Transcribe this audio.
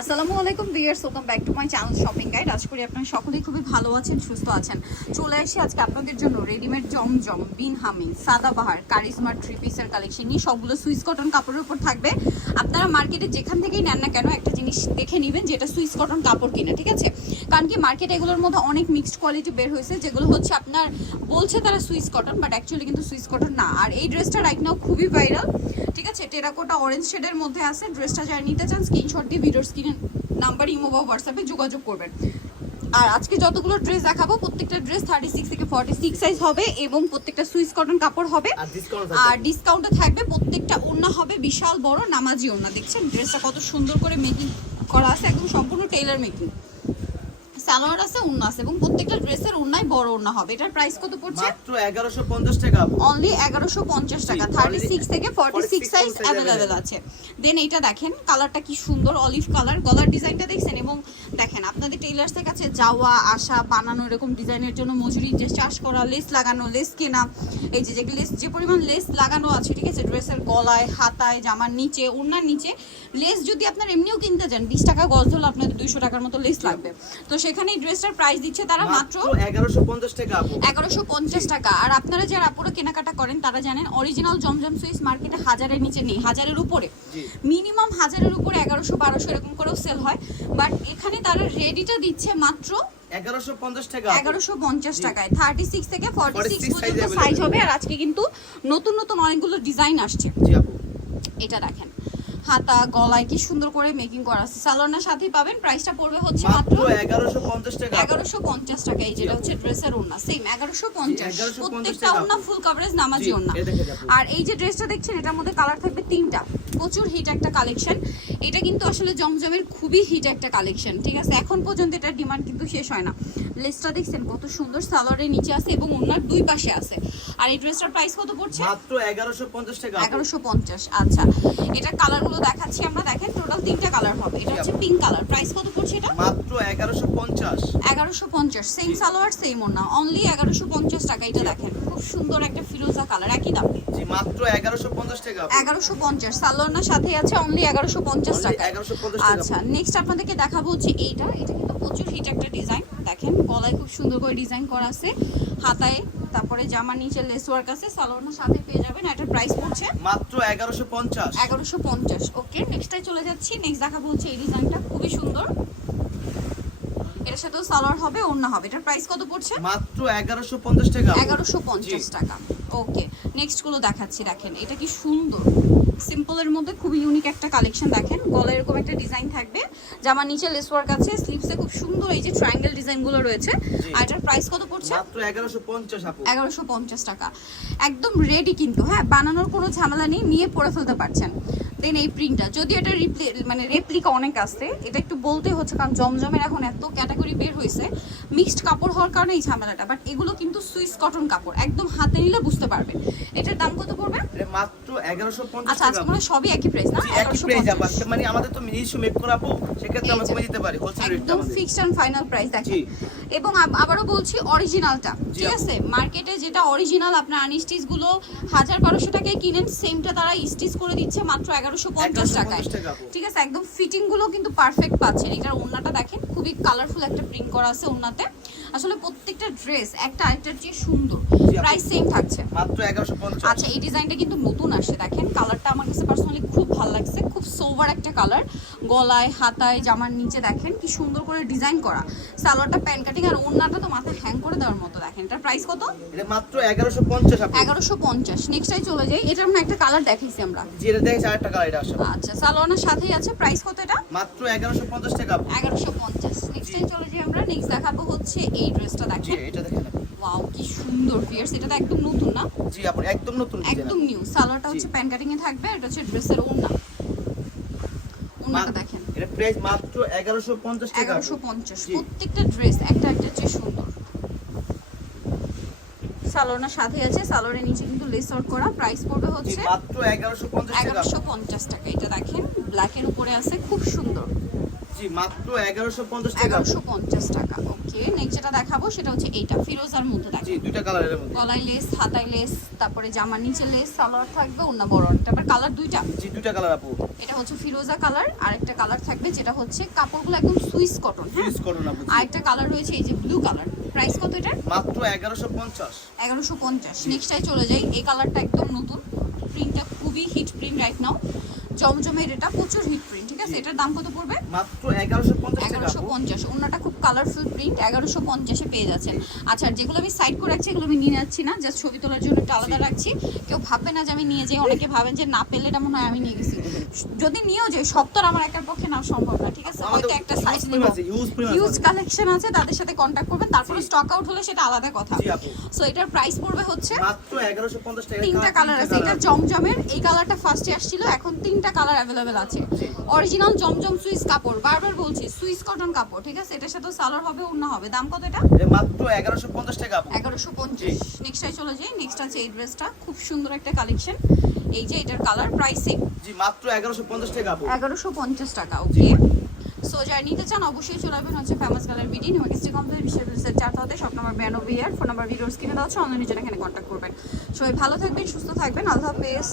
আসসালামু আলাইকুম viewers, welcome back to my channel shopping guide. আজ করি আপনারা সকলেই খুবই ভালো আছেন, সুস্থ আছেন। চলে আসি আজকে আপনাদের জন্য রেডিমেড জমজম বিন হামিং সাদাবাহার কারিজমা থ্রি পিসের কালেকশন নিয়ে সবগুলো সুইস কটন কাপড়ের উপর থাকবে। আপনারা মার্কেটে যেখান থেকেই নেন না কেন, একটা জিনিস দেখে নেবেন যেটা সুইস কটন কাপড় কিনা, ঠিক আছে? কারণ কি মার্কেটে এগুলোর মধ্যে অনেক মিক্সড কোয়ালিটি বের হয়েছে, যেগুলো হচ্ছে আপনার বলছে তারা সুইস কটন বাট অ্যাকচুয়ালি কিন্তু সুইস কটন না। আর এই ড্রেসটা রাইট নাও খুবই ভাইরাল ঠিক আছে? টেরাকোটা অরেঞ্জ শেডের মধ্যে আছে ড্রেসটা যারা নিতে চান স্ক্রিনশট দিয়ে ভিডিওর স্ক্রিনে নাম্বার ইমো বা হোয়াটসঅ্যাপে যোগাযোগ করবেন। আর আজকে যতগুলো ড্রেস দেখাবো প্রত্যেকটা ড্রেস থার্টি সিক্স থেকে ফর্টি সিক্স সাইজ হবে এবং প্রত্যেকটা সুইস কটন কাপড় হবে। আর ডিসকাউন্ট থাকবে। প্রত্যেকটা ওড়না হবে বিশাল বড় নামাজি ওড়না। দেখছেন? ড্রেসটা কত সুন্দর করে মেকিং করা আছে একদম সম্পূর্ণ টেইলার মেকিং সালোয়ার আছে ওড়না আছে এবং প্রত্যেকটা ড্রেসের ওড়নাই বড় ওড়না হবে। এটার প্রাইস কত পড়ছে? মাত্র 1150 টাকা অনলি এগারোশো পঞ্চাশ টাকা জি, থার্টি already সিক্স থেকে ফর্টি সিক্স 46 সাইজ অ্যাভেলেবেল আছে। দেন এইটা দেখেন কালারটা কি সুন্দর অলিভ কালার গলার ডিজাইনটা দেখছেন? এবং দেখেন আপনাদের টেইলার্সের কাছে যাওয়া আসা বানানো এরকম ডিজাইনের জন্য মজুরি যে চাষ করা লেস লাগানো লেস কেনা এই যে যেগুলো লেস যে পরিমাণ লেস লাগানো আছে ঠিক আছে ড্রেসের গলায় হাতায় জামার নিচে ওড়নার নিচে লেস যদি আপনার এমনিও কিনতে যান বিশ টাকা গজ ধরলে আপনাদের দুইশো টাকার মতো লেস লাগবে। তো সেখানে এই ড্রেসটার প্রাইস দিচ্ছে তারা মাত্র মাত্র 1150 টাকা আপু। এগারোশো পঞ্চাশ টাকা। আর আপনারা যারা আপুরা কেনাকাটা করেন তারা জানেন অরিজিনাল জমজম সুইস মার্কেটে হাজারের নিচে নেই হাজারের উপরে। মিনিমাম হাজারের উপরে এগারোশো বারোশো এরকম করেও সেল হয়। বাট এখানে তারা রেডিটা দিচ্ছে মাত্র 1150 টাকা আপু। এগারোশো পঞ্চাশ জি। টাকায়। থার্টি সিক্স থেকে ফর্টি সিক্স 46 পর্যন্ত সাইজ হবে। আর আজকে কিন্তু নতুন নতুন অনেকগুলো ডিজাইন আসছে। জি আপু। এটা দেখেন। হাতা গলায় কি সুন্দর করে মেকিং করা আছে। সালোয়ারের সাথেই পাবেন প্রাইসটা পড়বে হচ্ছে মাত্র মাত্র 1150 টাকা। আপু। এগারোশো পঞ্চাশ টাকা এই যেটা হচ্ছে ড্রেসের ওড়না সেম 1150 প্রত্যেকটা। ওড়না ফুল কভারেজ নামাজি আপু। আর এই যে ড্রেসটা দেখছেন এটার মধ্যে কালার থাকবে তিনটা। প্রচুর হিট একটা কালেকশন এটা কিন্তু আসলে জমজমের খুবই হিট একটা কালেকশন ঠিক আছে? এখন পর্যন্ত এটার ডিমান্ড কিন্তু শেষ হয় না। লেসটা দেখছেন কত সুন্দর সালোয়ারের নিচে আছে এবং ওনার দুই পাশে আছে। আর এই ড্রেসটার প্রাইস কত পড়ছে? মাত্র 1150 টাকা। আপু। এগারোশো পঞ্চাশ আচ্ছা। এটা কালারগুলো দেখাচ্ছি আমরা দেখেন টোটাল তিনটা কালার হবে। এটা হচ্ছে পিঙ্ক কালার প্রাইস কত পড়ছে এটা? মাত্র 1150 1150 সেম সালোয়ার সেম ওনা অনলি 1150 টাকা এটা দেখেন। খুব সুন্দর একটা ফিরোজা কালার একই দাম। জি মাত্র 1150 টাকা। 1150 সালোয়ার সাথে আছে অনলি 1150 টাকা 1150 আচ্ছা নেক্সট আপনাদেরকে দেখাবো হচ্ছে এইটা। এটা কিন্তু প্রচুর হিট একটা ডিজাইন দেখেন গলায় খুব সুন্দর করে ডিজাইন করা আছে। হাতায় তারপরে জামার নিচে লেস ওয়ার্ক আছে। সালোয়ার সাথে পেয়ে যাবেন। এটা প্রাইস পড়ছে? মাত্র 1150 1150 শেষ। ওকে নেক্সটটাই চলে যাচ্ছি। নেক্সট দেখাবো হচ্ছে এই ডিজাইনটা খুবই সুন্দর। এটার সাথেও সালোয়ার হবে ওড়না হবে। এটার প্রাইস কত পড়ছে? মাত্র এগারোশো পঞ্চাশ টাকা। এগারোশো পঞ্চাশ টাকা। ওকে নেক্সটগুলো দেখাচ্ছি দেখেন এটা কি সুন্দর। সিম্পলের মধ্যে খুবই ইউনিক একটা কালেকশন দেখেন গলায় এরকম একটা ডিজাইন থাকবে। জামার নিচে লেস ওয়ার্ক আছে স্লিভসে খুব সুন্দর এই যে ট্রায়াঙ্গেল ডিজাইনগুলো রয়েছে। আর এটার প্রাইস কত পড়ছে? মাত্র 1150 আপু। এগারোশো পঞ্চাশ টাকা। একদম রেডি কিন্তু হ্যাঁ বানানোর কোনো ঝামেলা নেই নিয়ে পরে ফেলতে পারছেন। দেন এই প্রিন্টটা যদি এটা রিপ্লে মানে রেপ্লিকা অনেক আছে এটা একটু বলতে হচ্ছে কারণ জমজমের এখন এত ক্যাটাগরি বের হয়েছে। মিক্সড কাপড় হওয়ার কারণে এই ঝামেলাটা বাট এগুলো কিন্তু সুইস কটন কাপড় একদম হাতে নিলে বুঝতে পারবেন এটার দাম কত পড়বে? মাত্র 1150 আচ্ছা আজকে আপু। সবই একই প্রাইস না? একই প্রাইস। আজকে মানে আমাদের তো নিজস্ব মেক করা আপু সেক্ষেত্রে আমরা কমে দিতে পারি হোলসেল রেটটা একদম ফিক্সড অ্যান্ড ফাইনাল প্রাইস দেখেন। এবং আব- আবারও বলছি অরিজিনালটা ঠিক আছে? মার্কেটে যেটা অরিজিনাল আপনার আনস্টিচগুলো হাজার বারোশো টাকায় কিনেন সেমটা তারা স্টিচ করে দিচ্ছে মাত্র এগারোশো পঞ্চাশ 1150 টাকায়। ঠিক আছে? একদম ফিটিংগুলো কিন্তু পারফেক্ট পাচ্ছেন। এটার ওড়নাটা দেখেন খুবই কালারফুল একটা প্রিন্ট করা আছে ওড়নাতে। আসলে প্রত্যেকটা ড্রেস একটা আরেকটার চেয়ে সুন্দর। প্রাইস সেম থাকছে। মাত্র 1150 আচ্ছা এই ডিজাইনটা কিন্তু নতুন আসছে দেখেন। কালারটা আমার কাছে পার্সোনালি খুব ভালো লাগছে। খুব সোভার একটা কালার গলায় হাতায় জামার নিচে দেখেন কি সুন্দর করে ডিজাইন করা। সালোয়ারটা প্যান্ট কাটিং আর ওড়নাটা তো মাথায় হ্যাং করে দেওয়ার মতো দেখেন। এটার প্রাইস কত? এটা মাত্র 1150 আপু এগারোশো পঞ্চাশ। নেক্সটাই চলে যাই। এটার মানে একটা কালার দেখাইছি আমরা। জি এটা দেখে 4 টাকা এটা আসলে আচ্ছা সালোয়ারের সাথেই আছে। প্রাইস কত এটা? মাত্র 1150 টাকা আপু। এগারোশো পঞ্চাশ। নেক্সটাই চলে যাই আমরা। নেক্সট দেখাবো হচ্ছে এই ড্রেসটা জি দেখেন। এটা দেখেন। ওয়াও কি সুন্দর ফিয়ার্স এটা তো একদম নতুন না? জি আপু একদম নতুন একদম নিউ সালোয়ারটা হচ্ছে জি। প্যান্ট কাটিং এ থাকবে এটা হচ্ছে ড্রেসের ওড়না। ওড়নাটা দেখেন। এটা প্রাইস মাত্র 1150 টাকা এগারোশো আপু। পঞ্চাশ। জি। প্রত্যেকটা ড্রেস একটা একটা চেয়ে সুন্দর। সালোয়ারের সাথে আছে সালোয়ারের নিচে কিন্তু লেস ওয়ার্ক করা। প্রাইস পড়বে হচ্ছে মাত্র 1150 টাকা আপু। এগারোশো পঞ্চাশ টাকা। এটা দেখেন ব্ল্যাক এর উপরে আছে খুব সুন্দর। জি মাত্র এগারোশো পঞ্চাশ টাকা। ওকে নেক্সট যেটা দেখাবো সেটা হচ্ছে এইটা ফিরোজার মধ্যে দেখো। জি দুইটা কালারের মধ্যে। গলায় লেস হাতায় লেস তারপরে জামার নিচে লেস সালোয়ার থাকবে বড়। তারপর কালার দুইটা। জি দুইটা কালার আপু। এটা হচ্ছে ফিরোজা কালার আর একটা কালার থাকবে যেটা হচ্ছে কাপড়গুলো একদম সুইস কটন হ্যাঁ? আপু। আর একটা কালার রয়েছে এই যে ব্লু কালার প্রাইস কত এটার? মাত্র নেক্সটাই চলে যাই। এই কালারটা একদম নতুন। প্রিন্টটা খুবই হিট প্রিন্ট রাইট নাও জমজমের এটা প্রচুর হিট প্রিন্ট ঠিক আছে এটার দাম কত পড়বে? মাত্র টাকা খুব কালারফুল প্রিন্ট এগারোশো পঞ্চাশে পেয়ে যাচ্ছেন। আচ্ছা আর যেগুলো আমি সাইড করে রাখছি এগুলো আমি নিয়ে যাচ্ছি না জাস্ট ছবি তোলার জন্য একটু আলাদা রাখছি। কেউ ভাববে না যে আমি নিয়ে যাই অনেকে ভাবেন যে না পেলে এটা মনে হয় আমি নিয়ে গেছি। যদি নিয়েও যাই আর আমার একার পক্ষে নেওয়া সম্ভব না ঠিক আছে? হয়তো একটা সাইজ নিব। ইউজ হিউজ কালেকশন আছে তাদের সাথে কন্ট্যাক্ট করবেন তারপরে স্টক আউট হলে সেটা আলাদা কথা। সো এটার প্রাইস পড়বে হচ্ছে মাত্র এগারোশো পঞ্চাশ টাকা তিনটা কালার আছে এটা জমজমের এই কালারটা ফার্স্টে আসছিল এখন তিনটা কালার অ্যাভেলেবেল আছে। অরিজিনাল জমজম সুইস কাপড় বারবার বলছি সুইস কটন কাপড় ঠিক আছে? এটার সাথে সালোয়ার হবে অন্য হবে। দাম কত এটা? মাত্র এগারোশো পঞ্চাশ টাকা আপু। এগারোশো পঞ্চাশ। নেক্সটে চলে যাই। নেক্সট আছে এই ড্রেসটা। খুব সুন্দর একটা কালেকশন। এই যে এটার কালার প্রাইসিং। জি মাত্র এগারোশো পঞ্চাশ টাকা আপু। এগারোশো পঞ্চাশ টাকা ওকে? সো যারা নিতে চান অবশ্যই চলে আসবেন হচ্ছে ফেমাস কালার বিডি নিউমার্কেস্টি কমপ্লেক্স বিশ্বের বিশের চার হতে সব নম্বর বিরানব্বই আর ফোন নাম্বার ভিডিওস কিনে দেওয়া হচ্ছে অনলাইনে এখানে কন্ট্যাক্ট করবেন। সবাই ভালো থাকবেন সুস্থ থাকবেন আল্লাহ হাফেজ।